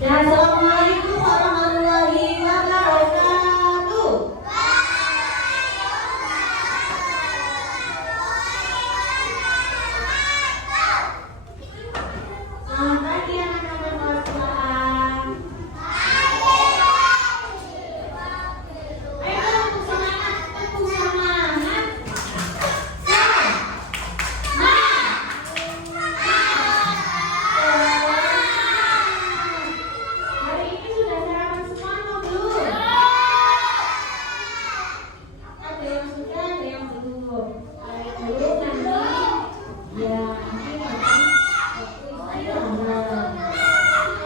Assalamualaikum warahmatullahi wabarakatuh. Selamat pagi anak-anak kelas 8. Ayo tepuk semangat, tepuk semangat. Hari ini sudah sarapan semua atau belum? Ada yang sudah, ada yang belum. Kalau belum nanti ya nanti makan waktu istirahat.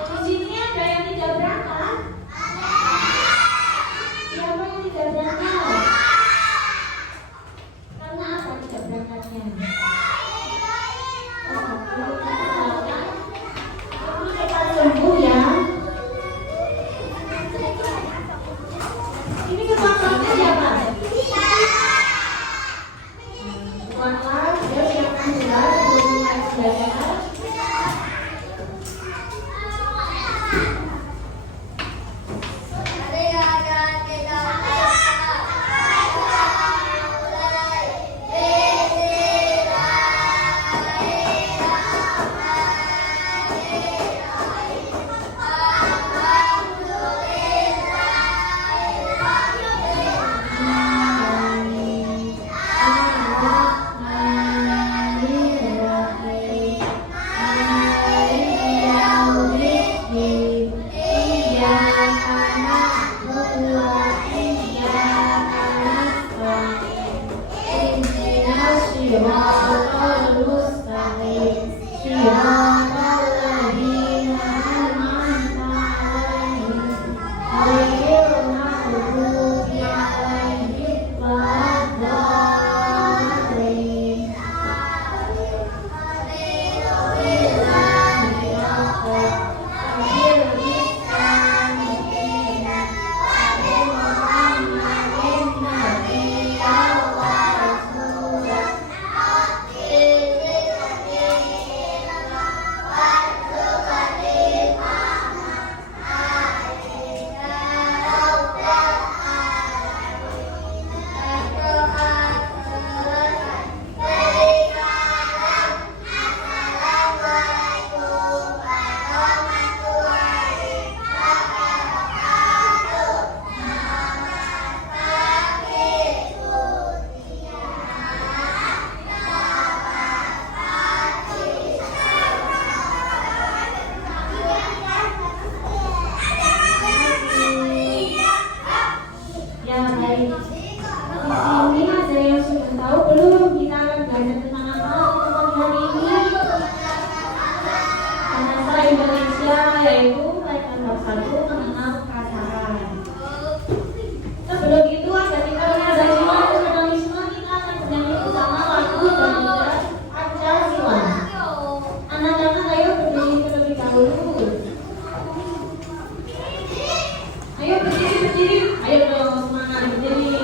Di sini ada yang tidak berangkat? Siapa yang tidak berangkat? Karena apa tidak berangkatnya? Kamu cepat sembuh ya. Ini ketua kelasnya siapa? Ketua kelas, dia siapkan gelas sebelum mulai belajar. Ya baik. Di sini ada yang sudah tahu belum kita akan belajar tentang apa untuk hari ini? Bahasa Indonesia yaitu pelajaran bab 1 mengenal pasaran. Sebelum itu ada kita ada jiwa nasionalisme, kita akan bernyanyi bersama lagu dan juga Pancasila. Anak-anak ayo berdiri terlebih dahulu. Ayo berdiri. Ayo dong semangat berdiri.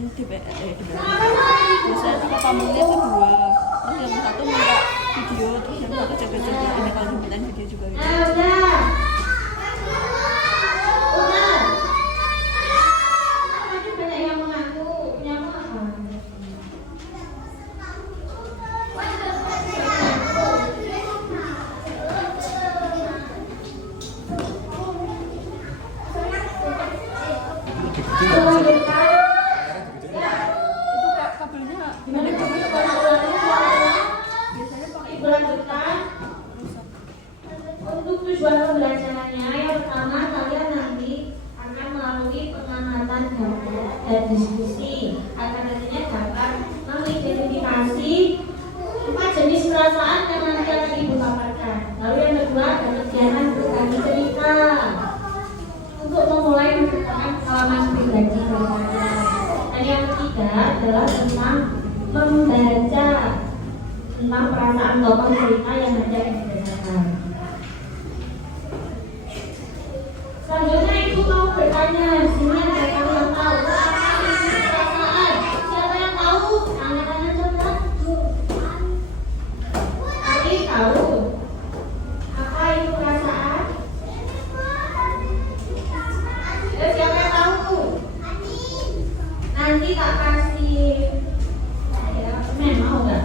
DPR dosen pamungnya itu 2, terus yang satu minta video, terus yang satu jaga-jaga ini kalau dimintain video juga gitu. Untuk tujuan pembelajarannya, yang pertama kalian nanti akan melalui pengamatan data dan diskusi. Akan nantinya dapat mengidentifikasi 4 jenis perasaan yang nanti akan ibu paparkan. Lalu yang kedua ada kegiatan berbagi cerita untuk memulai menciptakan pengalaman pribadi kalian. Dan yang ketiga adalah tentang membaca tentang perasaan tokoh cerita yang nanti akan dibacakan. Selanjutnya ibu mau bertanya, sini ada yang tahu apa itu perasaan? Siapa yang tahu? Tangan-tangan coba. Tadi tahu apa itu perasaan? Siapa yang tahu? Nanti tak kasih. Ya, mau nggak?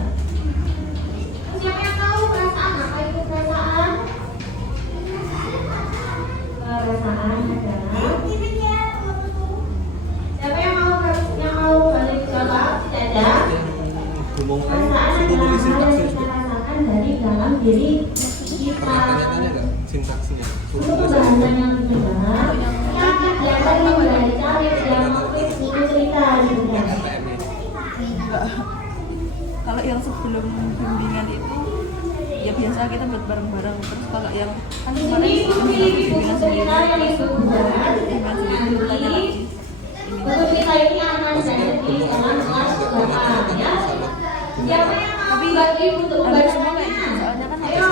Siapa yang tahu perasaan? Apa itu perasaan? Perasaan adalah siapa yang mau balik jawab? Tidak ada. Perasaan adalah hal yang kita rasakan dari dalam diri kita. Untuk pembahasan yang benar, kegiatan membaca, yang menulis buku cerita juga. Kalau yang sebelum bimbingan itu ya biasa kita buat bareng-bareng. Terus kalau yang Ini memiliki buku cerita yang dibuat. Nanti buku cerita ini akan saya di dalam kelas Bapak ya. Siapa yang mau bagi untuk membacanya? Soalnya kan Ayo.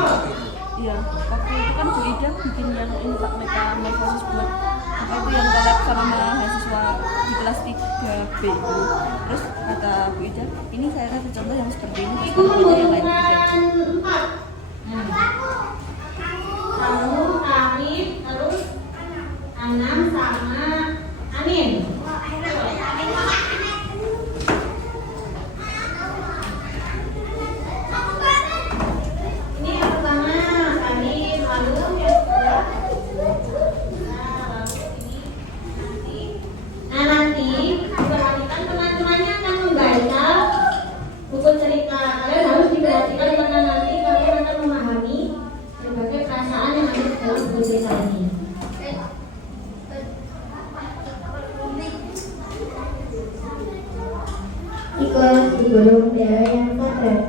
Iya, waktu itu kan Bu Ida bikin yang ini Pak metamorfosis buat apa itu yang collab sama mahasiswa di kelas 3B itu. Terus kata Bu Ida, ini saya kasih contoh yang seperti ini. Ibu membutuhkan 4. Kamu, Arif, terus Anam sama Amin. Ini yang pertama, Arif, lalu yang kedua. Nah, nanti perhatikan teman-temannya akan membaca buku cerita. Kalian harus diperhatikan karena nanti kalian akan memahami berbagai perasaan yang ada di dalam buku cerita ini. Ikut di gunung daerah yang padat.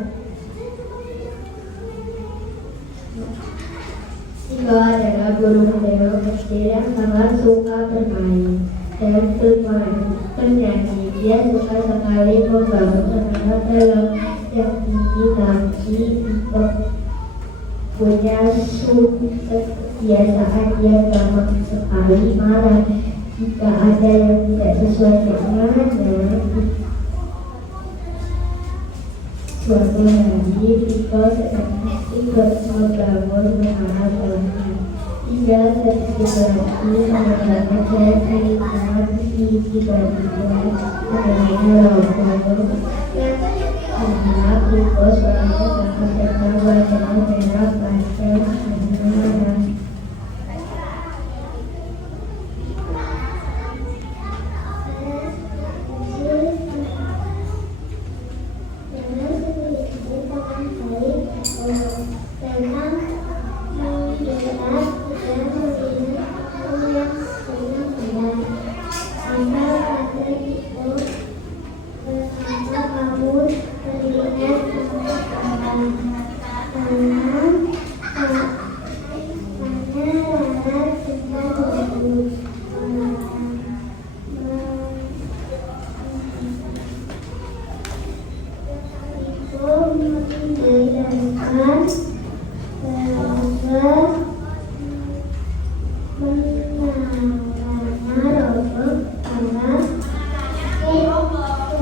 Silo adalah burung beo kecil yang sangat suka bermain dan bernyanyi. Dia suka sekali membangun anak dalam yang tinggi, tapi punya kebiasaan dia gampang sekali marah jika ada yang tidak sesuai dengannya. Suatu hari Viko sedang ikut membangun menara bangunan. Hingga sedikit lagi mendengarkan keringat tiba-tiba mendengar roboh. Karena Viko suaranya sangat kencang, wajahnya merah pastel dan marah.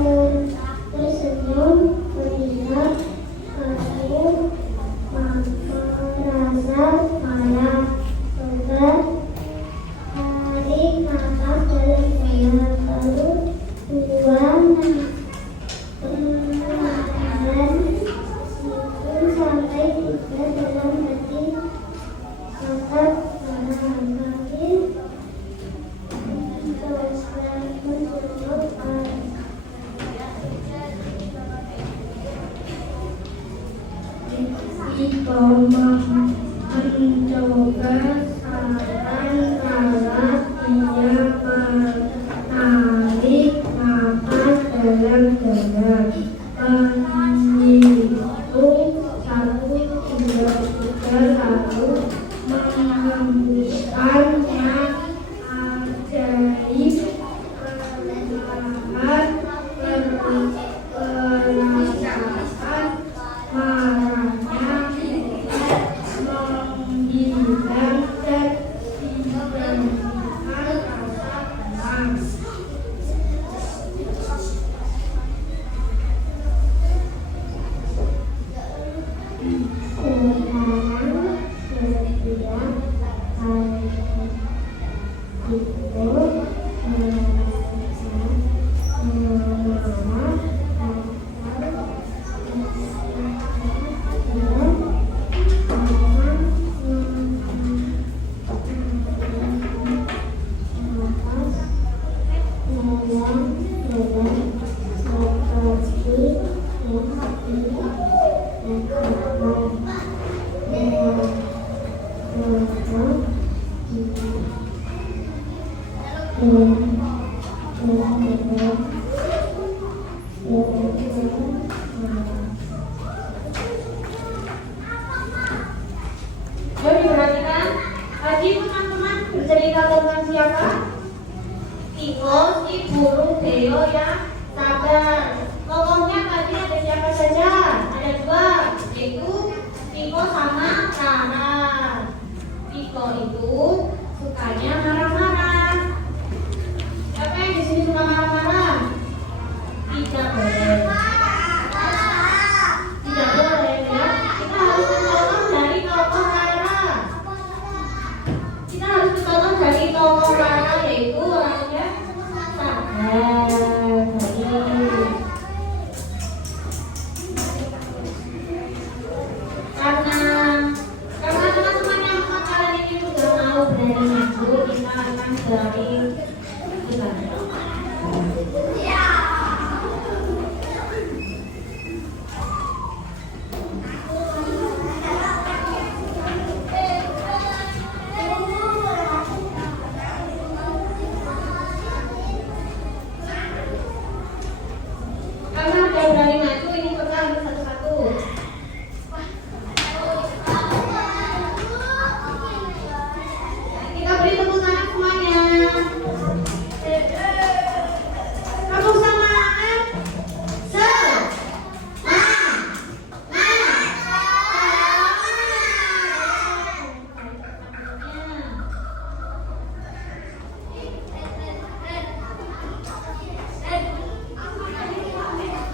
tersenyum melihat aku merasa marah. Coba tarik nafas dalam-dalam, lalu buang perlahan, hitung sampai 3 dalam hati. Tetap menahan kaki, teruskan menjauh. Jika mencoba saran alat dia menarik nafas dalam-dalam, menghitung 1, 2, 3, lalu menghembuskan yang ajaib perlahan, perasaan marahnya menghilang dan diberikan rasa tenang. Jadi diperhatikan, tadi teman-teman bercerita tentang siapa? Tikus, si burung beo yang sabar. Tokohnya tadi ada siapa saja? Ada 2, yaitu Piko sama Rara. Piko itu sukanya marah-marah. Siapa yang di sini suka marah-marah? Tidak boleh. Tidak boleh ya. Kita harus mencontoh dari tokoh Rara. Kita harus mencontoh dari tokoh Rara, yaitu orangnya sabar. Karena teman-teman yang kalian ini sudah mau berani maju, kita akan dari gimana? Karena udah berani maju, ini kita harus satu-satu. Kita beri tepuk tangan semuanya. Kamu semangat.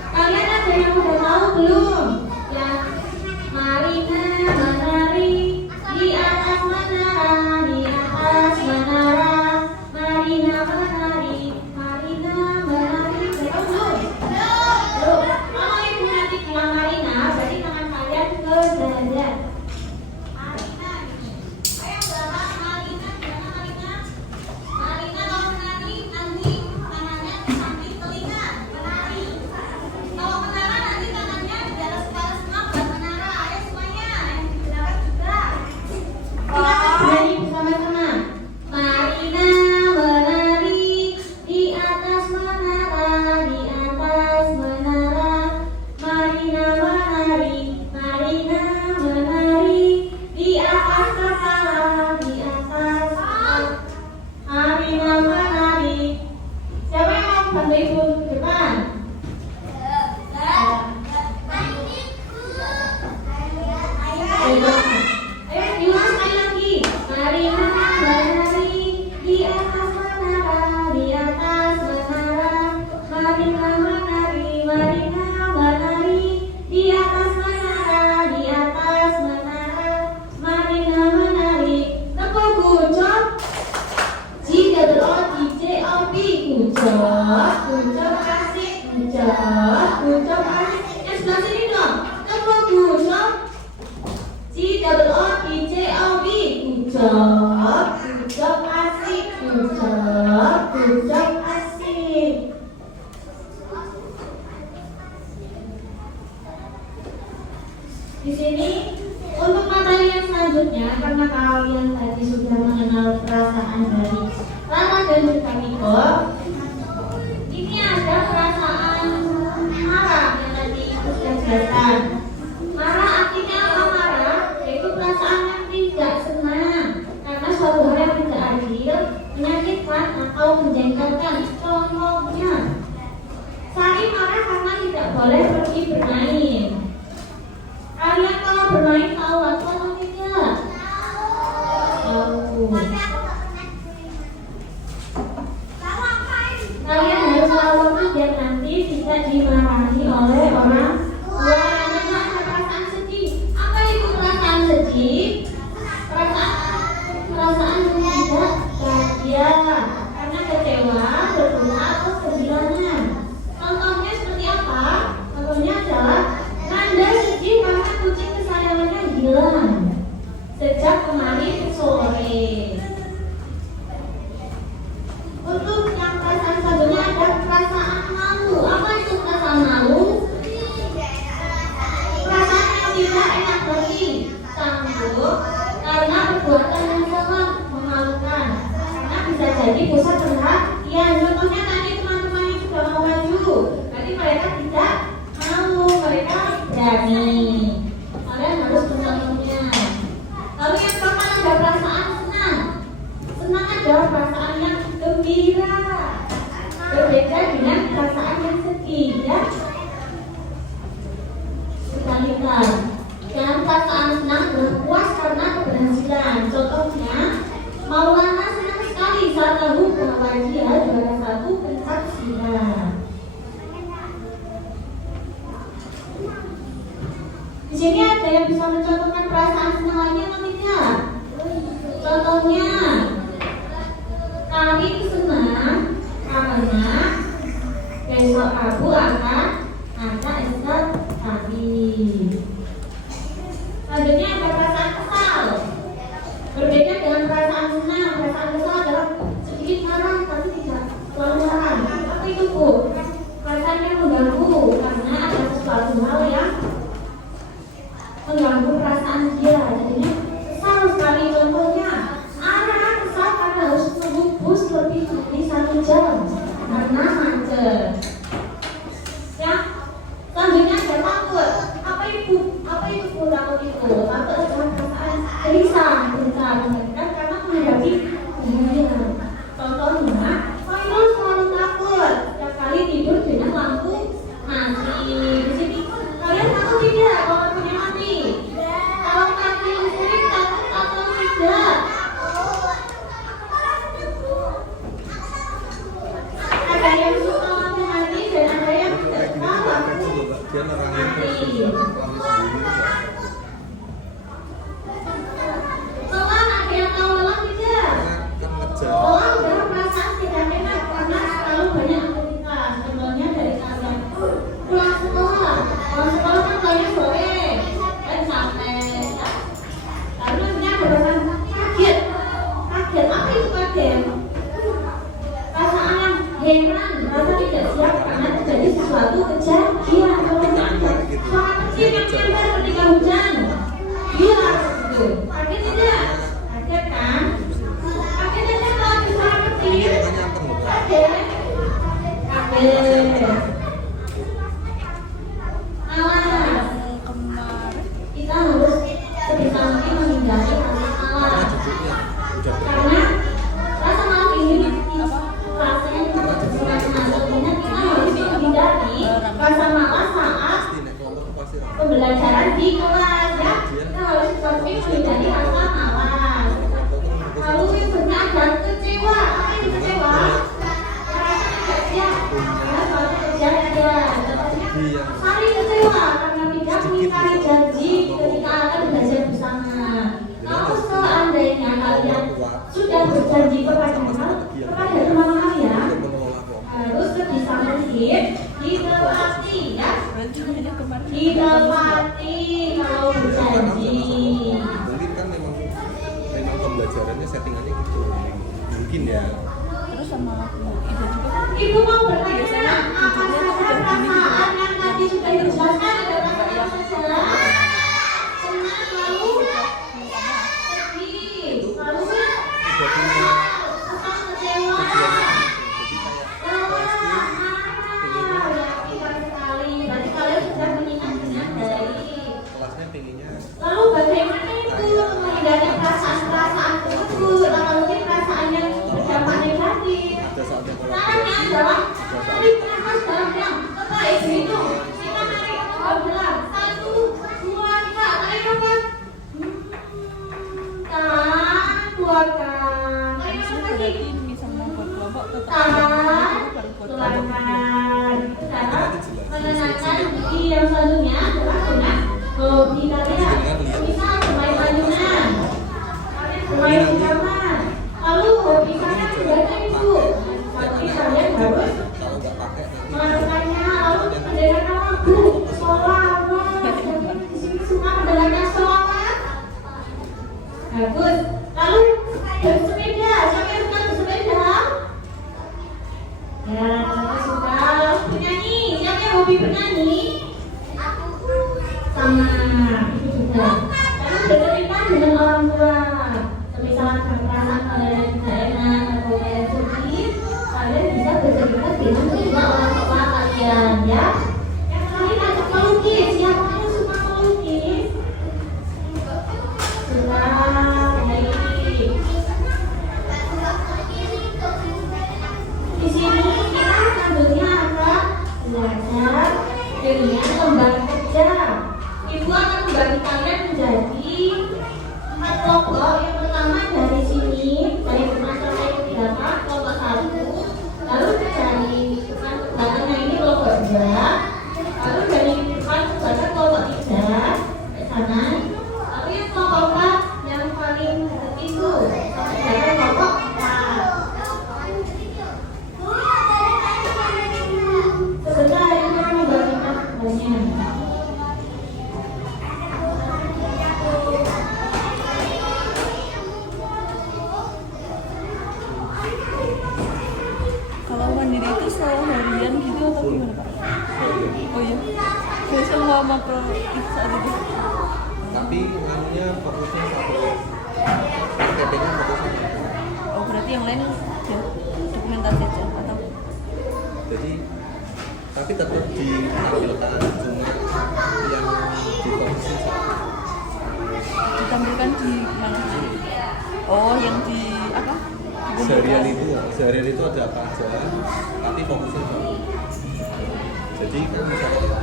Kalian ada yang udah tahu belum? Yang Marina menari di atas menara, di atas menara. Marina menari, Marina menari. Tahu belum? Belum. Kalau ibu nanti bilang Marina, berarti tangan kalian ke dada. Marina. Ayo belakang Marina, gimana Marina? Marina kalau menari nanti tangannya di samping telinga, menari. Kalau menara nanti tangannya di dalam Marina menari di atas menara, di atas menara. Marina menari, tepuk kucop. G-double-O-T-J-O-P, kucop, kucop asik, kucop, kucop asik. Yang sebelah sini dong, tepuk kucop. G-double-O-T-J-O-P, kucop, kucop asik, kucop, kucop asik. Di sini untuk materi yang selanjutnya, karena kalian tadi sudah mengenal perasaan dari Rara dan juga Niko, ini ada perasaan marah yang tadi sudah jelaskan. Marah artinya apa marah? Yaitu perasaan yang tidak senang karena suatu hal yang tidak adil, menyakitkan atau menjengkelkan. Contohnya, Sari marah karena tidak boleh pergi bermain. Kalian kalau bermain tahu waktu atau tidak? Tahu. Kalian harus tahu waktu biar nanti tidak dimarahi oleh orang tua. Karena ada perasaan sedih. Apa itu perasaan sedih? Perasaan yang tidak bahagia karena kecewa, berduka atau kehilangan. Contohnya seperti apa? Contohnya adalah Nanda sedih karena kucing kesayangannya hilang sejak kemarin sore. Untuk yang perasaan selanjutnya ada perasaan malu. Apa itu perasaan malu? Perasaan yang tidak enak hati, canggung karena perbuatan yang sangat memalukan. Karena bisa jadi pusat perhatian. Contohnya tadi teman-teman yang sudah mau maju, tapi mereka tidak mau, mereka berani. Kalian harus mencontohnya. Lalu yang keempat ada perasaan senang. Senang adalah perasaan yang gembira, berbeda dengan perasaan yang sedih, ya. Kita lihat. Dan perasaan senang berpuas karena keberhasilan. Contohnya, Maulana senang sekali saat tahu bahwa dia juara 1 pencak silat. Di sini ada yang bisa mencontohkan perasaan senang lagi atau tidak? Contohnya, kami senang karena besok Abu akan ada Esther kami. Selanjutnya ada perasaan kesal. Berbeda dengan perasaan senang, perasaan kesal adalah sedikit marah tapi tidak terlalu marah. Apa itu, Bu? Perasaan yang mengganggu karena ada sesuatu hal yang mengganggu perasaan dia. Jadinya kesal sekali. Contohnya, anak kesal karena harus menunggu bus lebih dari 1 jam karena macet. Ya, selanjutnya ada takut. Apa itu takut itu? Takut adalah perasaan gelisah, menegangkan karena menghadapi bahaya. Contohnya, Fairul selalu takut setiap kali tidur dengan lampu mati. Di sini kalian takut tidak kalau lampunya mati? Kalau mati listrik takut atau tidak? Ada yang suka lampu mati dan ada yang tidak suka lampu mati. Lelah, ada yang tahu lelah tidak? Lelah adalah perasaan tidak enak karena terlalu banyak aktivitas. Contohnya dari kalian pulang sekolah kan banyak sore dan capek, ya. Lalu nantinya ada perasaan kaget. Apa itu kaget? Perasaan yang heran, rasa tidak siap karena terjadi sesuatu kejadian. Suara kecil yang menyebar ketika Jadi yang Sari kecewa karena tidak mengingkari janji ketika akan belajar bersama. Kalau seandainya kalian sudah berjanji kepada teman kalian, harus sebisa mungkin ditepati ya. Berarti ini kemarin Ditepati kalau berjanji. mungkin kan memang pembelajarannya settingannya gitu mungkin ya. terus sama Bu Ida juga kan Ibu mau bertanya apa saja perasaan yang tadi sudah dijelaskan adalah yang jelas. Senang lalu sedih, lalu Udah punya atau kecewa. Berarti kalian sudah mengingat dengan baik. kelasnya tingginya Lalu bagaimana itu menghindari perasaan-perasaan tersebut atau mungkin perasaan yang berdampak negatif? ada saatnya kalau Caranya adalah tarik nafas dalam-dalam. Setelah itu kita tarik dalam. 1, 2, 3, tarik nafas. Tahan, keluarkan. Tarik habis nafas itu lagi. berarti misalnya buat kelompok tetap Tahan, baru buat kelompok. keluarkan. Itu cara menenangkan diri yang selanjutnya adalah dengan hobi kalian. Misal bermain ayunan, kalian bermain di taman. Lalu hobi kalian membaca buku. Tapi kalian harus kalau nggak pakai nanti melakukannya lalu mendengarkan lagu, sholawat. Di sini suka mendengarkan sholawat. Bagus. Lalu bersepeda, siapa yang suka bersepeda? Ya, suka. Lalu bernyanyi, siapa yang hobi bernyanyi? Sama, itu juga. Lalu bercerita dengan orang tua. Misalnya perasaan kalian yang tidak enak atau kalian sedih, kalian bisa bercerita dengan kedua orang tua kalian ya. Yang terakhir ada melukis. Siapa yang suka melukis? Suka, baik. Di sini kita selanjutnya akan belajar dengan lembar kerja. Ibu akan membagi kalian menjadi 4 kelompok. Yang pertama dari sini, dari depan sampai ke belakang, kelompok 1. Lalu dari depan ke belakangnya ini kelompok 2. Lalu dari depan ke belakang kelompok 3 ke sana. Lalu yang kelompok 4 yang paling itu sampai belakang kelompok 4. Sebentar kita akan membagikan semuanya. Kalau mandiri itu seharian gitu atau gimana Pak? Oh iya, saya semua makro itu saat itu. tapi namanya fokusnya satu PPT-nya fokusnya Oh berarti yang lain ya dokumentasi aja atau jadi tapi tetap ditampilkan cuma yang difokusin satu ditampilkan di mana? Oh yang di apa? seharian itu ada apa aja tapi fokusnya satu jadi kan misalnya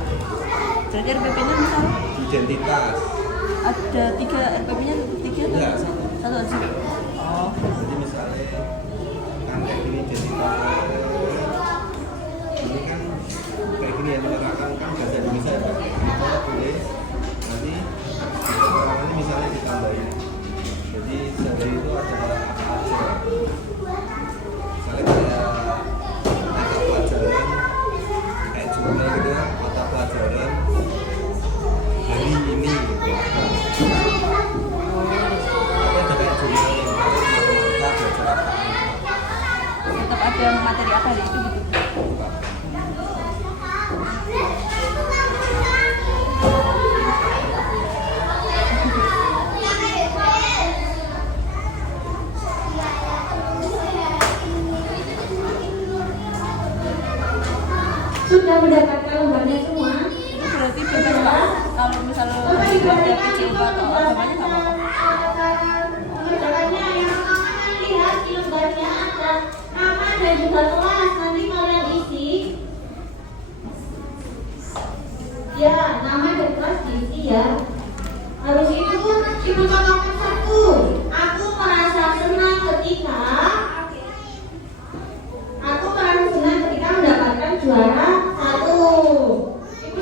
Jadi RPP-nya misalnya identitas ada 3 RPP-nya 3 enggak atau satu 1 aja? Oh jadi misalnya kan kayak gini identitas ini kan kayak gini ya menerangkan kan bahasa Indonesia ya kita tulis nanti sekarang ini misalnya ditambahin jadi sehari itu ada apa aja misalnya kayak mata pelajaran kayak jumlah gitu ya mata pelajaran hari ini gitu tapi ada kayak jumlah yang kita belajar apa tetap ada materi apa hari itu gitu? Sudah mendapatkan lembarnya semua? Itu berarti bebas Pak kalau misalnya ada kecil atau agamanya nggak apa-apa? Pengerjaannya yang pertama lihat di lembarnya ada nama dan juga kelas. Nanti kalian isi. Ya, nama dan kelas diisi ya. Habis itu ibu contohkan 1. Aku merasa senang ketika mendapatkan juara 1. Ibu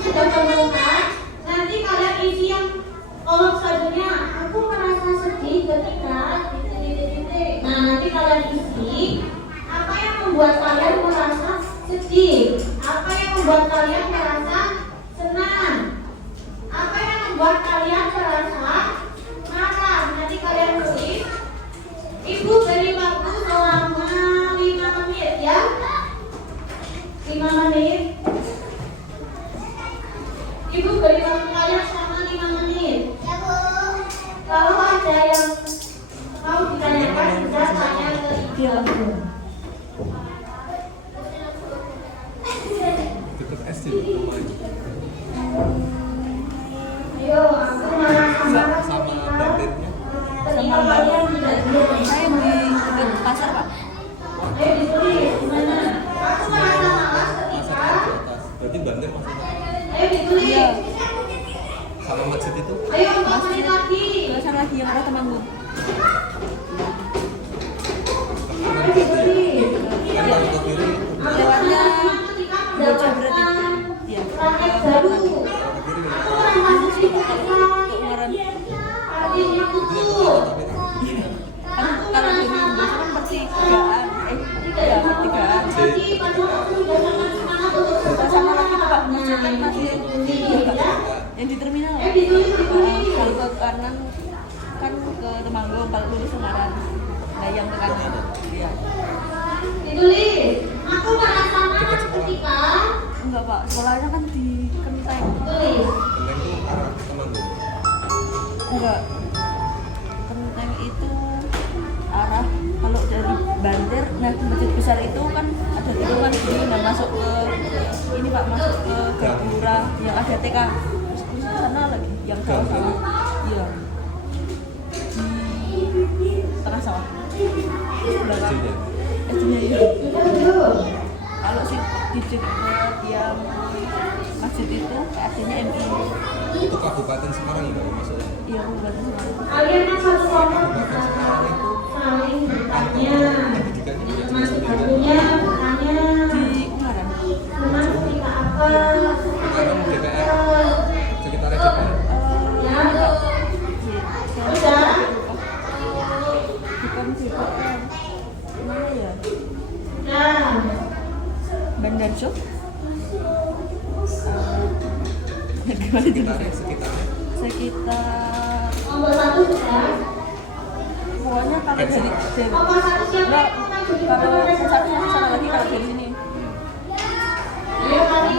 membuat kalian merasa senang? Apa yang membuat kalian merasa marah? Nanti kalian tulis. Ibu beri waktu selama 5 menit ya. 5 menit. Ibu beri waktu kalian selama 5 menit. Kalau ada yang mau ditanyakan, bisa tanya ke ibu. Deket SD rumahnya. Ayo, aku marah Sama bandirnya. ketika kalian tidak boleh. Saya di dekat pasar Pak. Ayo ditulis gimana? Aku merasa malas ketika. Masaknya di atas. Berarti bandir maksudnya. Ayo ditulis. Iya. Sama masjid itu. Ayo 4 menit lagi. Terusan lagi yang arah Temanggung. Ayo ditulis. Kan kalau ke kiri. Lewatnya ketika Bocah berarti. mendapatkan Iya. raket baru. Kalau ke kiri. Aku merasa sedikit Keungaran. artinya Itu yang tutup. tapi Kan kalau di Indonesia kan pertigaan. Ya pertigaan. Tapi pada waktu sudah sangat semangat untuk Sama lagi tuh Pak. Nah, Masjid kan masih ditulis ya. yang di terminal. Ditulis. Kalau ke kanan kan ke Temanggung, kalau lurus Semarang. Nah yang ke kanan. Iya. Ditulis. Aku merasa marah ketika. Enggak Pak, sekolahnya kan di Kenteng. Tulis. Kenteng itu arah Temanggung. Enggak. Kenteng itu arah kalau dari Banter, nah masjid besar itu kan ada tikungan gini, nah masuk ke ini Pak, masuk ke Gapura yang ada TK. Terus ke sana lagi yang sawah sana. Iya. Di tengah sawah. Belakang. SD-nya. SD-nya iya. Ditulis. Kalau sih di dekat yang masjid itu artinya MI. Itu Kabupaten Semarang enggak maksudnya? Iya, Kabupaten Semarang. Kalian kan satu kelompok Kabupaten Semarang itu saling bertanya. pendidikannya juga Mas sendiri. gurunya bertanya. Di Ungaran. Senang ketika apa? Sekarang DPR, sekitarnya DPR. Ya. Udah. Bukan DPR. Mana ya? Nah. Bandar Jok. Gimana Sekitarnya, itu? sekitarnya. Sekitar Nomor 1 sudah. pokoknya kalau dari Nomor 1 siapa? kalau satu sana lagi kalau dari sini. Ayo kali.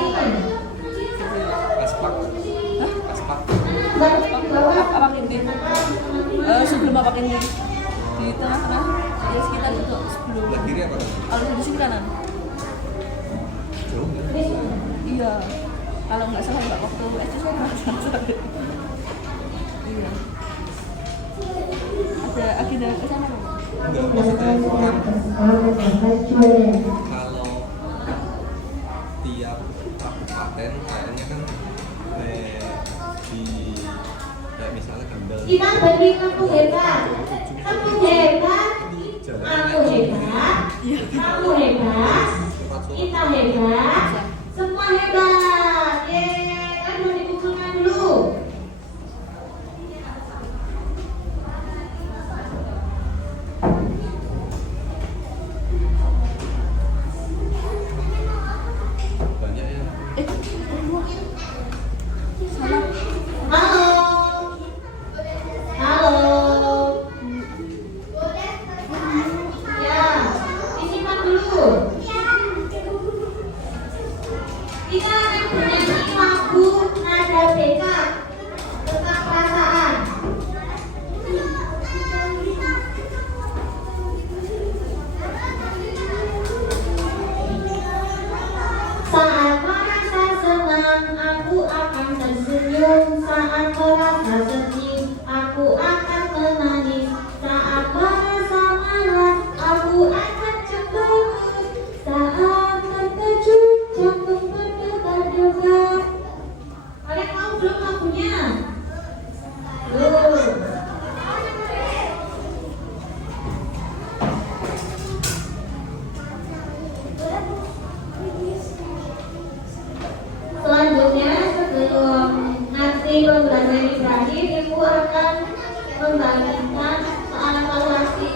Aspak. Hah? Aspak. Di bawah. Apa ini? Sebelum apa ini? Di tengah-tengah. Ya sekitar itu sebelum. Sebelah kiri apa? Kalau di sini kanan. Jauh. Iya. Kalau nggak salah nggak waktu SD saya nggak. Iya. Ada agenda ke sana nggak? Enggak, maksudnya kan kalau tiap kabupaten kayaknya kan di kayak misalnya Gambel Kita beri kamu hebat. Kamu hebat. Aku hebat. Kamu hebat. Kita hebat. Semua hebat. Yeay. Kan mau dikumpulkan dulu. banyak yang Salah. Halo. Halo. Ya, disimpan dulu. Kita akan bernyanyi lagu nada BK tentang perasaan. Saat merasa senang, aku akan tersenyum. Saat merasa sedih, aku akan menangis. Saat merasa marah, aku akan cemburu. Saat terkejut, jantung berdebar-debar. Kalian tahu belum lagunya? Belum. Selanjutnya sebelum nanti pembelajaran ini berakhir, ibu akan membagikan soal evaluasi.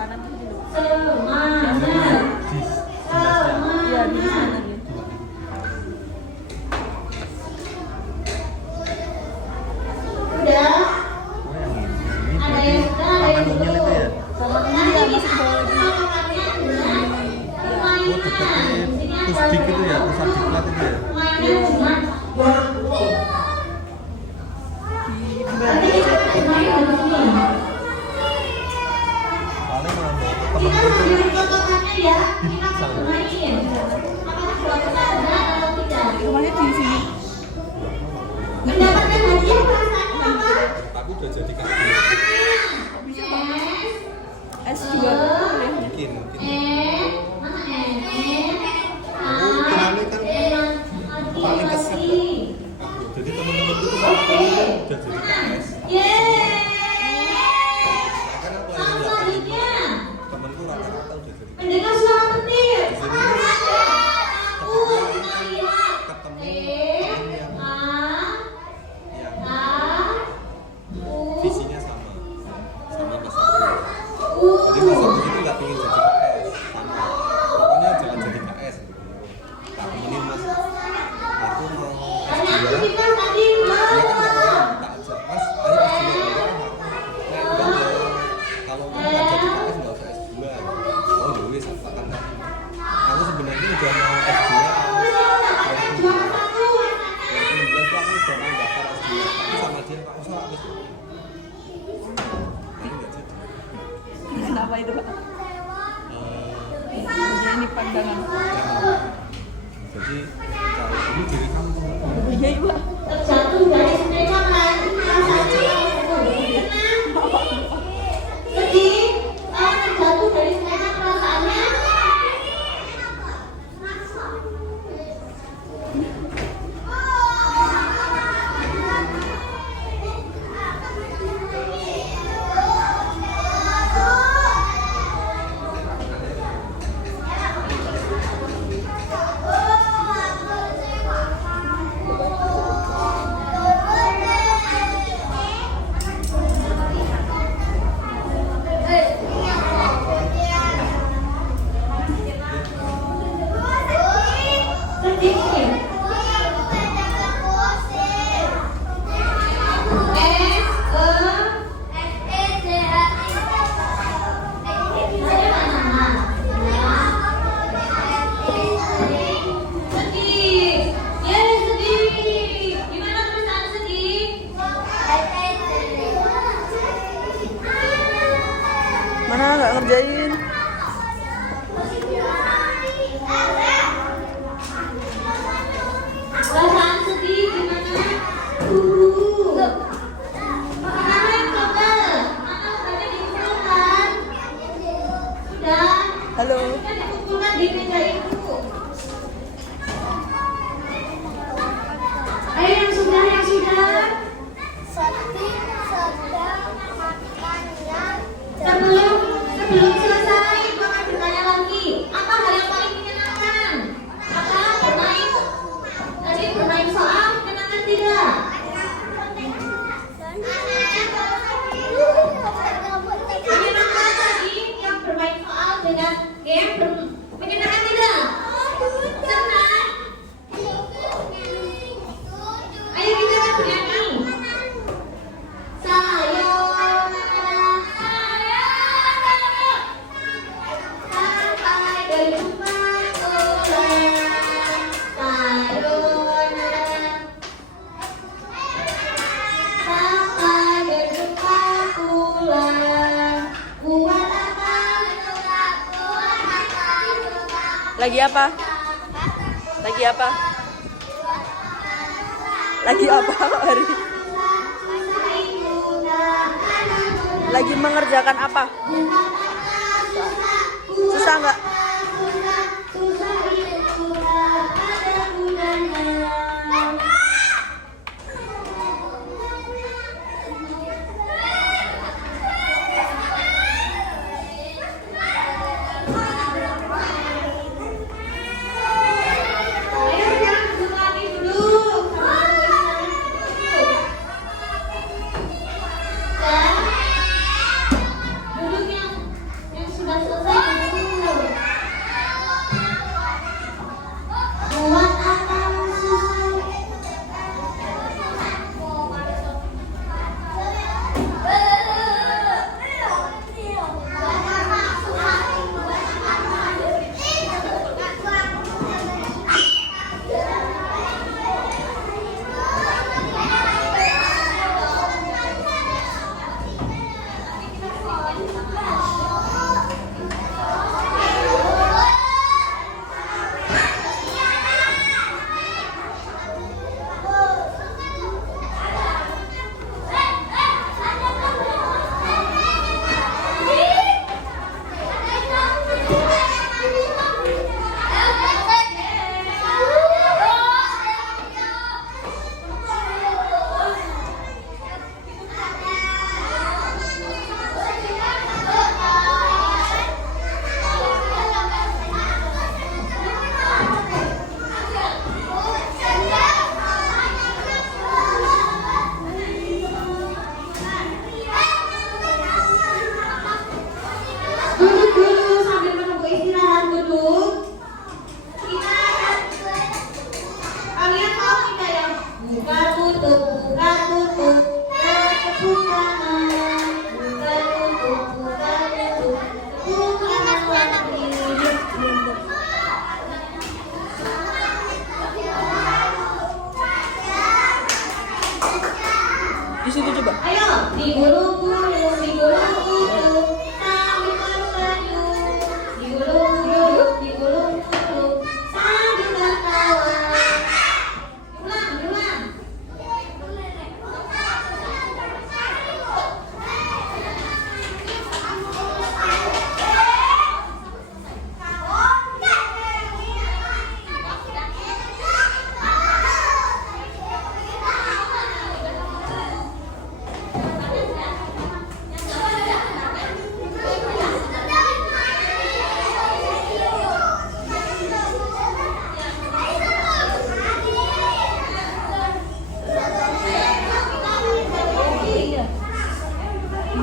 kanan tuh dulu. Semangat. Iya di sana nih. Udah. Oh yang ini Ada berarti yang sudah, ada yang makan unyil itu ya? Sama ini ya masih ke bawah lagi. Oh deketnya pusdik itu ya, pusat diklat itu ya? Iya. Di Paling temen rumahnya di sini. Mendapatkan hadiah perasaannya apa? tapi udah jadi kan Bisa banget. S2 boleh. mungkin Mana aku kenalnya kan paling kesat kan aku jadi temen-temen itu kan udah jadi KS kan aku yang Selanjutnya, temenku rata-rata udah jadi mendengar suara petir. di sini ketemu yang visinya sama Mas Agus. Jadi Mas Agus itu nggak pengen jadi KS sama. Pokoknya jangan jadi KS. Tak ini Mas, aku mau S2. Dia kan nggak mau tak aja. Mas, ayo S2 ya. Kalau mau nggak jadi KS nggak usah S2. Oh ya wis, tak kan. Aku sebenarnya udah mau S2. 2016 tuh aku udah mau daftar S2. Tapi sama dia Pak Usah wis. Kenapa itu Pak? Ya, ini pandangan. Jadi kalau ini diri kamu tuh Iya Ibu. Terjatuh dari sepeda melalui rasanya sedih. Kalau terjatuh dari sepeda perasaannya sedih. Sedih. Ya sedih. Gimana perasaan sedih? Mana nggak ngerjain? Perasaan sedih gimana? Makanan tebal. Mana udah dikumpulkan? Sudah. Halo. Sudah dikumpulkan di meja ibu. Ayo yang sudah, yang sudah. Sebelum selesai, ibu akan bertanya lagi. Apa hal yang paling menyenangkan? Apa bermain? Tadi bermain soal menyenangkan tidak? Menyenangkan tadi yang bermain soal dengan game menyenangkan tidak? Senang? Ayo kita akan bernyanyi. Sayonara, sayonara, sampai berjumpa ulang. Sayonara, sampai berjumpa ulang. Buat apa? Lagi apa? Lagi apa? Lagi apa hari? Lagi mengerjakan apa? Susah nggak? Susah itu tak ada gunanya. Ayo jangan duduk lagi, duduk. Dan duduk yang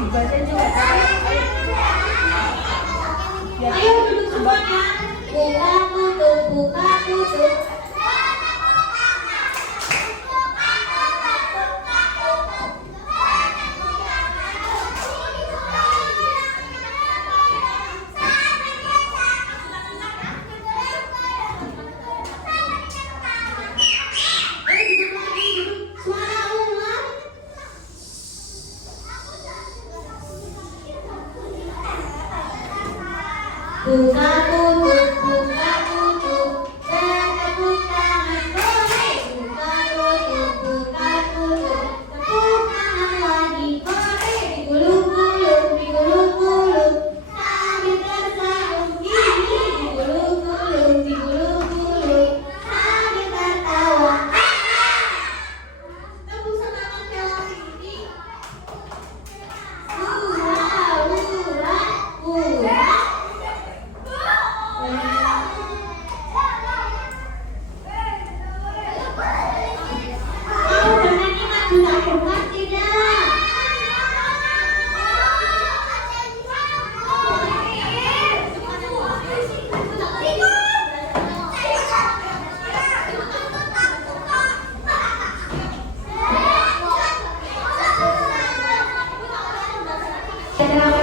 dibacain coba. Ya, Ayo duduk semuanya. Buka tutup, buka tutup. Ayo duduk lagi, duduk. Suara ulang. Buka tutup, buka tutup, bertepuk tangan boleh. Buka tutup, buka tutup, tepuk tangan lagi boleh. Digulung-gulung, digulung-gulung, sambil tersenyum gigi. Digulung-gulung, digulung-gulung, sambil tertawa. Tepuk semangat dalam ini. Hurra, hurra, hurra. Mau bernyanyi maju tak depan tidak? Secara